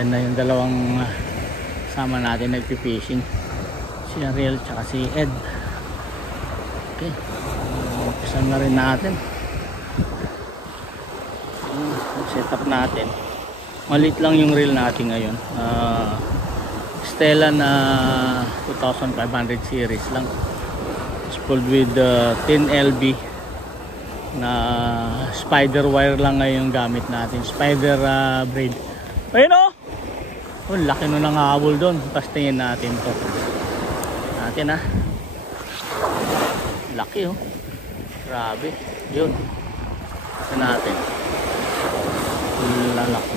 Yan na yung dalawang sama natin nagpi-fishing, si Ariel tsaka si Ed. Okay, umpisan na rin natin. Set up natin, maliit lang yung reel natin ngayon. Stella na 2500 series lang. It's pulled with 10 LB na spider wire lang ngayon gamit natin, spider braid. Ayun o, laki nun ang habol doon. Tapos tingin natin to natin laki oh, grabe yun. Tingnan natin,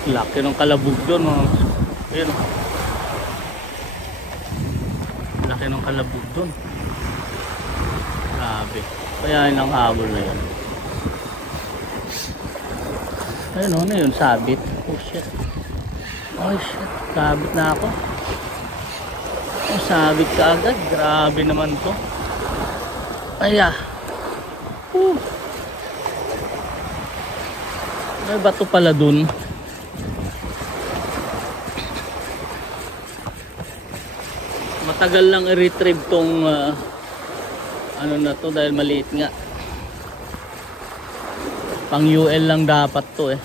laki ng kalabog doon oh. Ayun oh, laki ng kalabog doon, grabe. Kaya yun ang habol na yun. Ayun oh, na yun, sabit. Oh shit, oh shit, sabit na ako. Oh, sabit ka agad, grabe naman to. Aya, may bato pala dun. Matagal lang i-retrieve tong ano na to dahil maliit nga. Pang UL lang dapat to eh.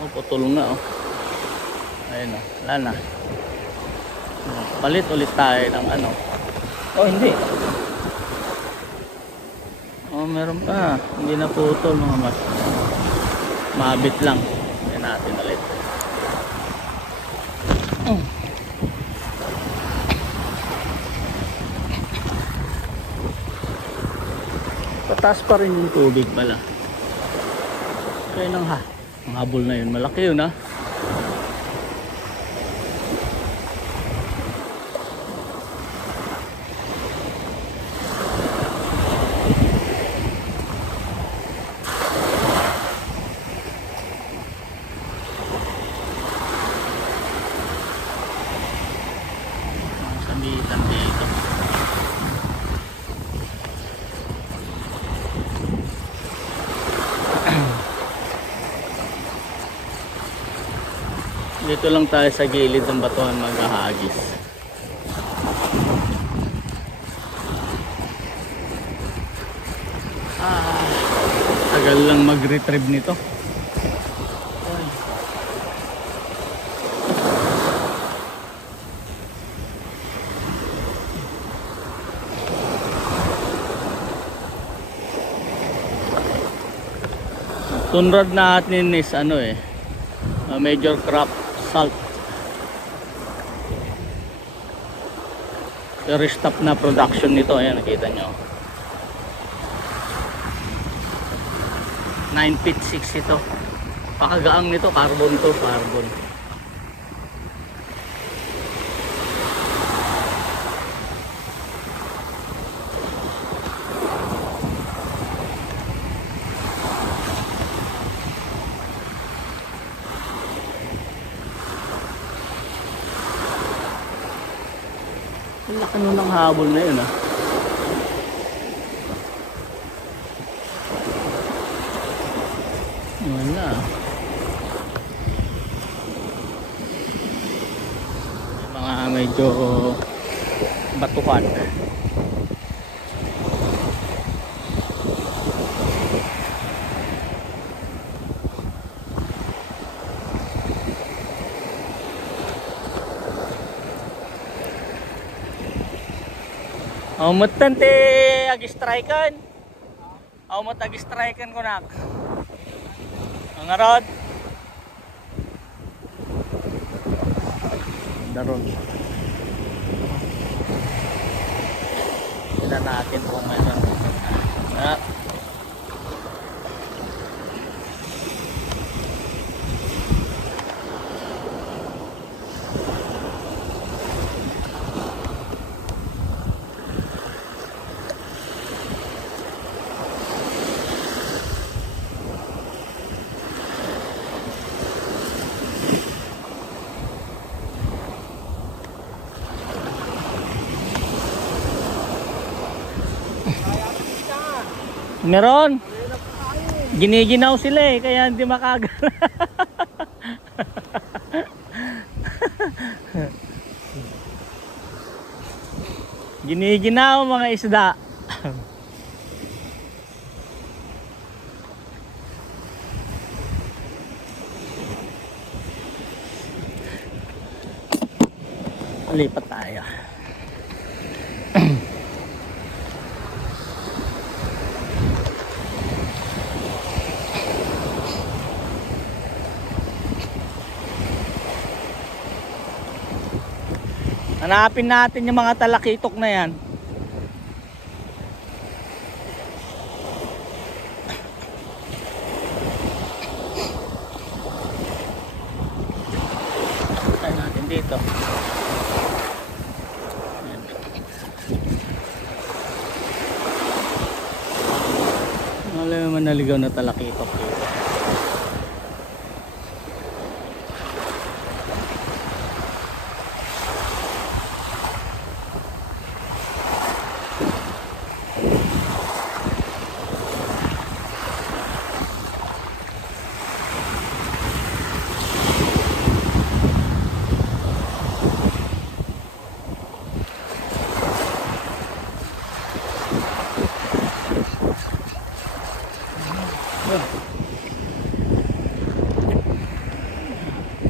Oh, putol nga oh. Ayun oh, wala na. Palit ulit tayo ng ano. Oh, hindi. Oh, meron pa. Hindi na putol mga mas. Mabit lang. Tingnan natin ulit. Pataas pa rin yung tubig pala. Kaya nang ang habol na yun, malaki yun sabitan dito. Dito lang tayo sa gilid ng batuhan maghahagis. Tagal lang mag-retrieve nito. Tunrad natin is ano eh, major crop salt. I-restop na production nito. Ayan, nakita nyo 9 feet 6 ito. Pakagaang nito, carbon to, carbon. Ang laki nun ng habol na yun wala. May mga medyo batuhan. Matante ag-strikean. Mat ag-strikean ko nak. Ang arod. Daron. Tingnan natin kung meron. Meron. Giniginaw sila eh, kaya hindi makagal. Giniginaw mga isda. Lipat tayo. Hanapin natin yung mga talakitok na yan. Tayo natin dito. Ayan. Wala naman naligaw na talakitok dito.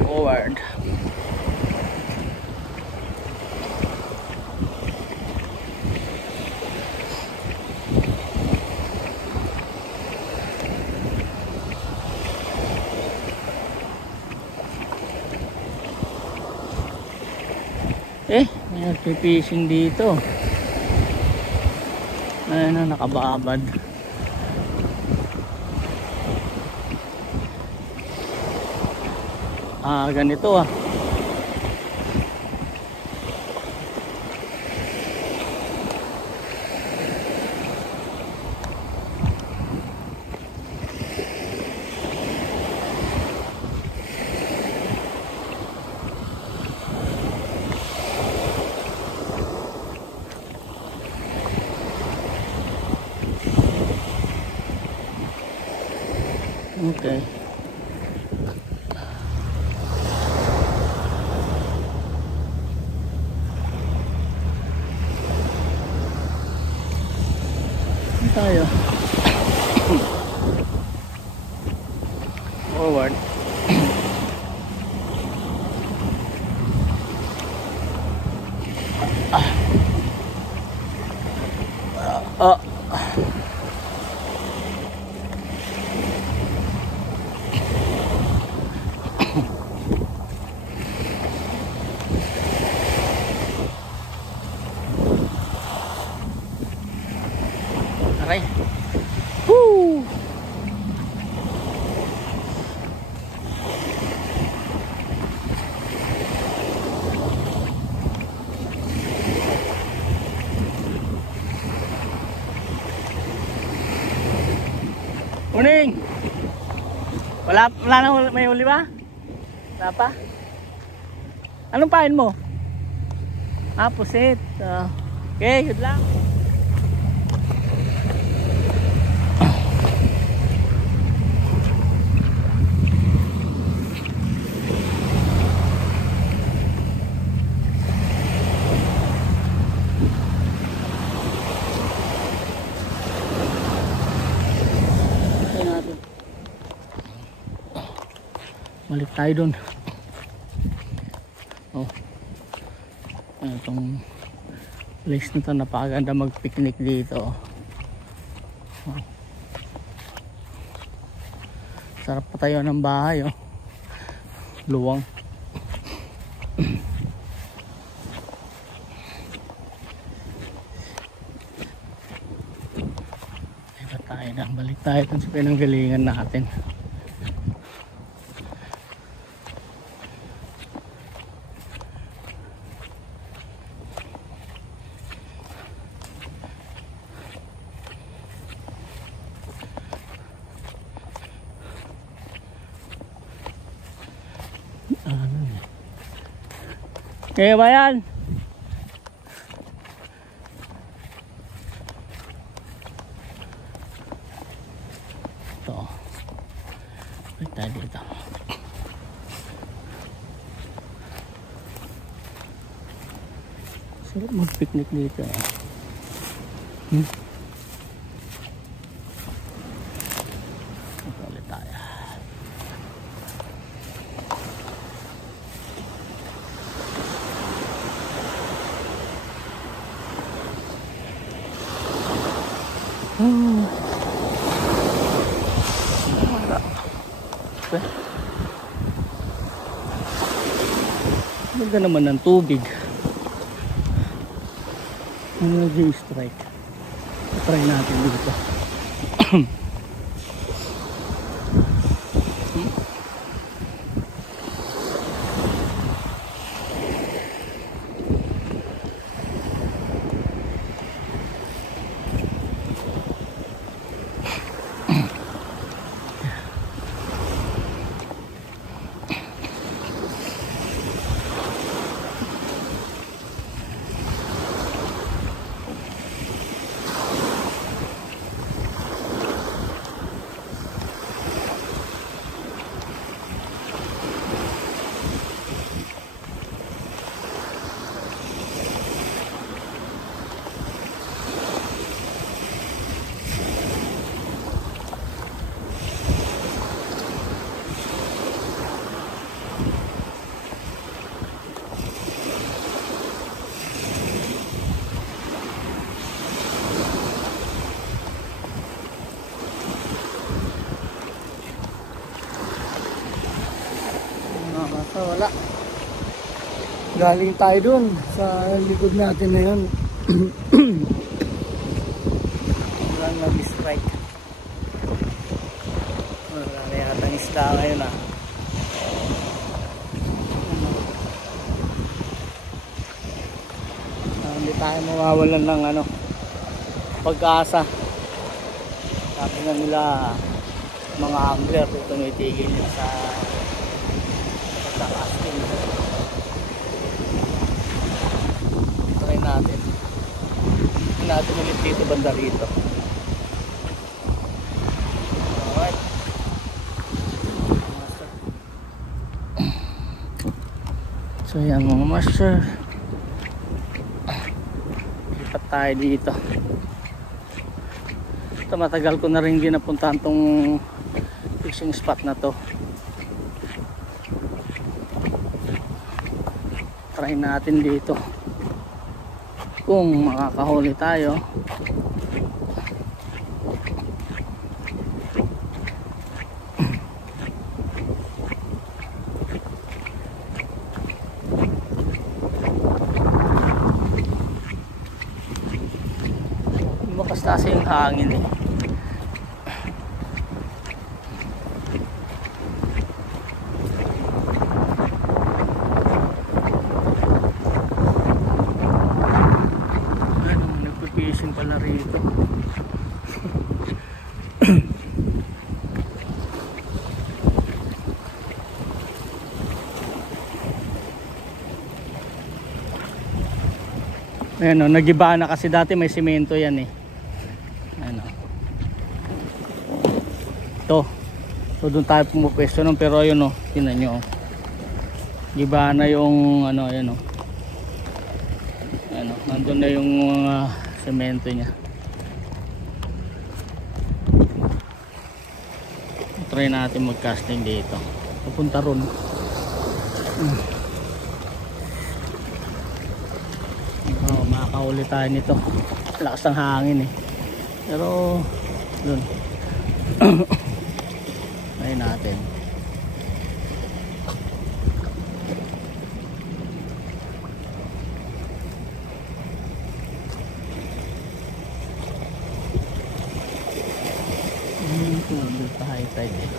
Forward. May nagpipishing dito. Ayun na, nakababad. Ganito ah. Okay. Tayo forward. Aray. Woo! Morning. Wala na, may huli ba? Wala pa? Anong pain mo? Pusit. Okay, yun lang. Balik tayo dun. Itong place nito, napakaganda mag picnic dito. Sarap pa tayo ng bahay. Luwang. Balik tayo dun sa pinanggalingan natin. Kaya ba yan? Ito. Sarap mag-picnic dito. Ulit tayo. Ganda naman ng tubig. Ano nag-i-strike? Try natin dito. Wala. Galing tayo dun sa likod natin na yun. Walang nag-strike. Wala na yata ang isla ngayon ah. Hindi tayo mawawalan ng ano, pag-asa. Sabi nga nila mga angler kung tumitigil nila sa casting. Try natin. Try natin ulit dito banda rito. Alright. So yan mga master, lipat tayo dito. Ito matagal ko na rin ginapuntahan tong fishing spot na to. Try natin dito kung makakahuli tayo. Bukas kasi yung hangin eh. Fishing pala rito. Ayan o, nagiba na kasi dati may simento yan eh. Ayan o. Ito. So doon tayo pumupwesto nun, pero yun o, tinan nyo o. Giba na yung ano, ayan o. Ayan o, nandun na yung semento niya. Try natin mag-casting dito. Papunta ron. Makakahuli tayo nito. Lakas ng hangin eh. Pero dun. Ayun natin. Tubig pa high tide eh.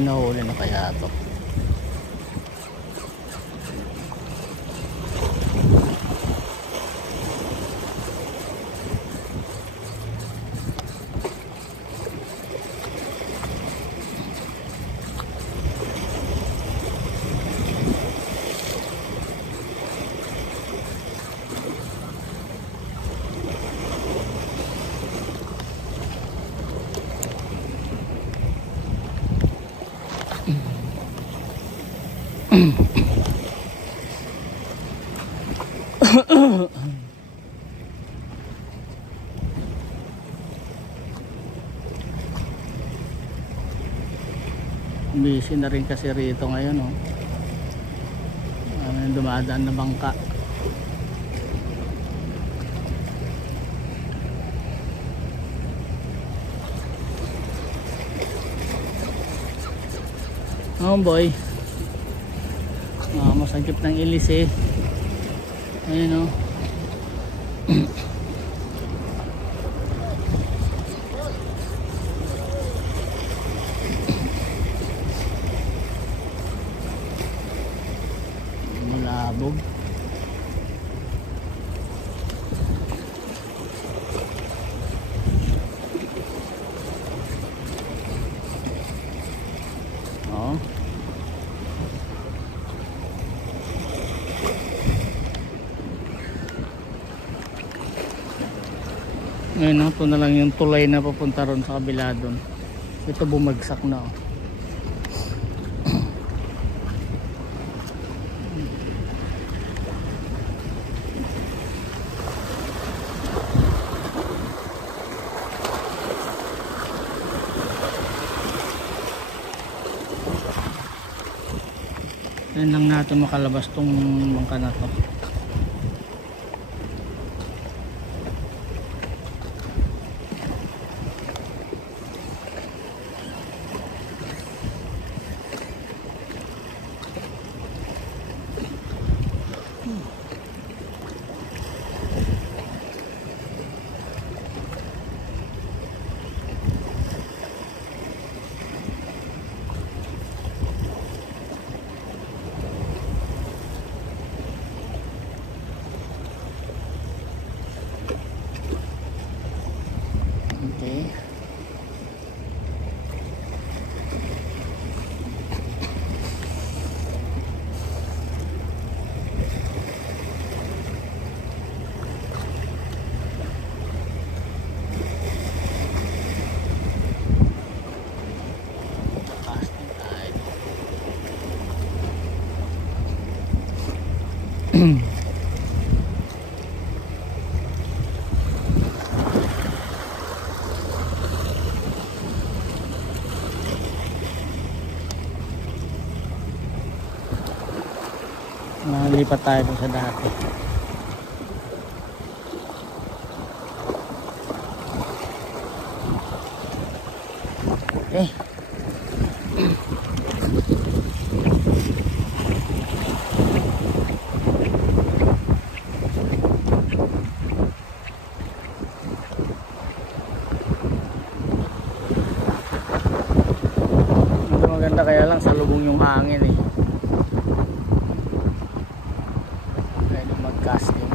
Nahuli na kaya ito. Busy na rin kasi rito ngayon, oh. Dumadaan na bangka. Oh boy, masagip ng ilis eh. Ayun, oh. Malabog. Oh. Ngayon, ito na lang yung tulay na papunta ron sa kabila doon. Ito bumagsak na, oh. Yan lang natin makalabas tong bangka na to. Okay. Casting tayo. Nalipat tayo dun sa dati. Okay. Maganda kaya lang sa lubong yung hangin eh. Casting.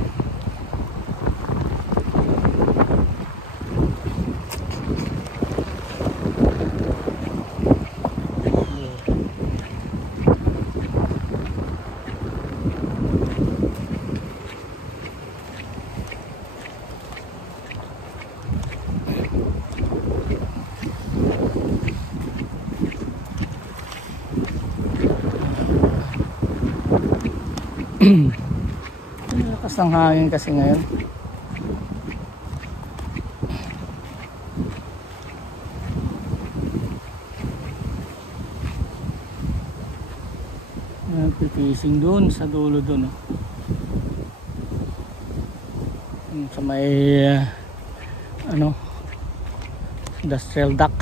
Lakas ng hangin kasi ngayon. Pipising doon sa dulo doon, oh. Sa may industrial dock.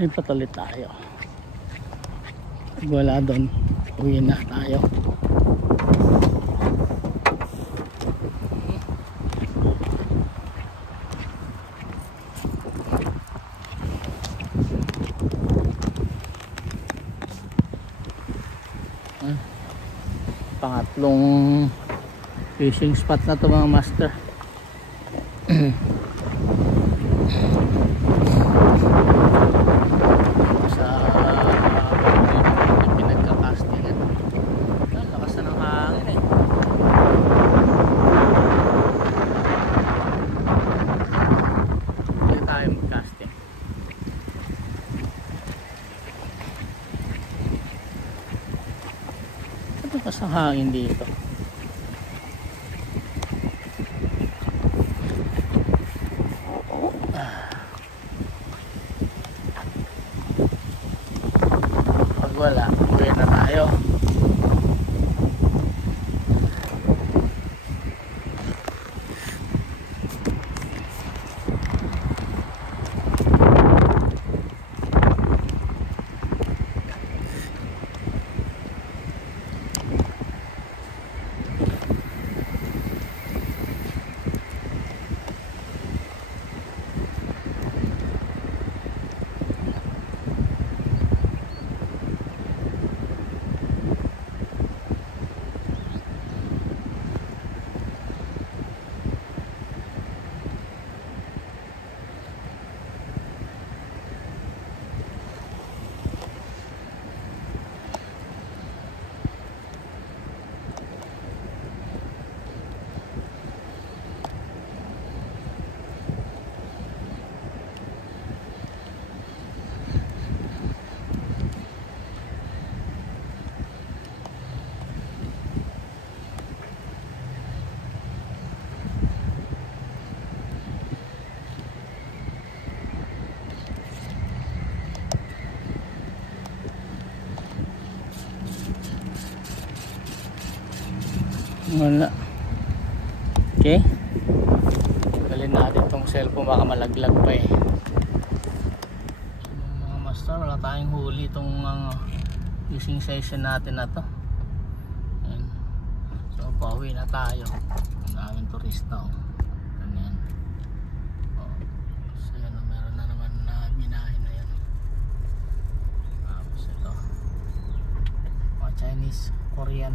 Lipat ulit tayo. Wala doon, uwi na tayo. pangatlong fishing spot na to mga master. Sa pinagkakastingan. Lakas na ng hangin eh. Hindi tayo mag-casting. Ano lakas ng hangin dito? Wala, uwi na tayo. Wala. Okay. Galin natin tong cellphone, baka malaglag pa eh. Mga master, wala tayong huli itong fishing session natin na to. Ayan. So pauwi na tayo. Ang daming turista oh. Ganyan. Oh. So yan, meron na naman na minahin na yan. Tapos ito mga Chinese, Korean.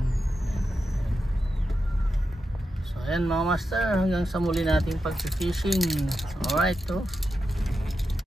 So ayan mga master, hanggang sa muli nating pag-fishing. Alright, to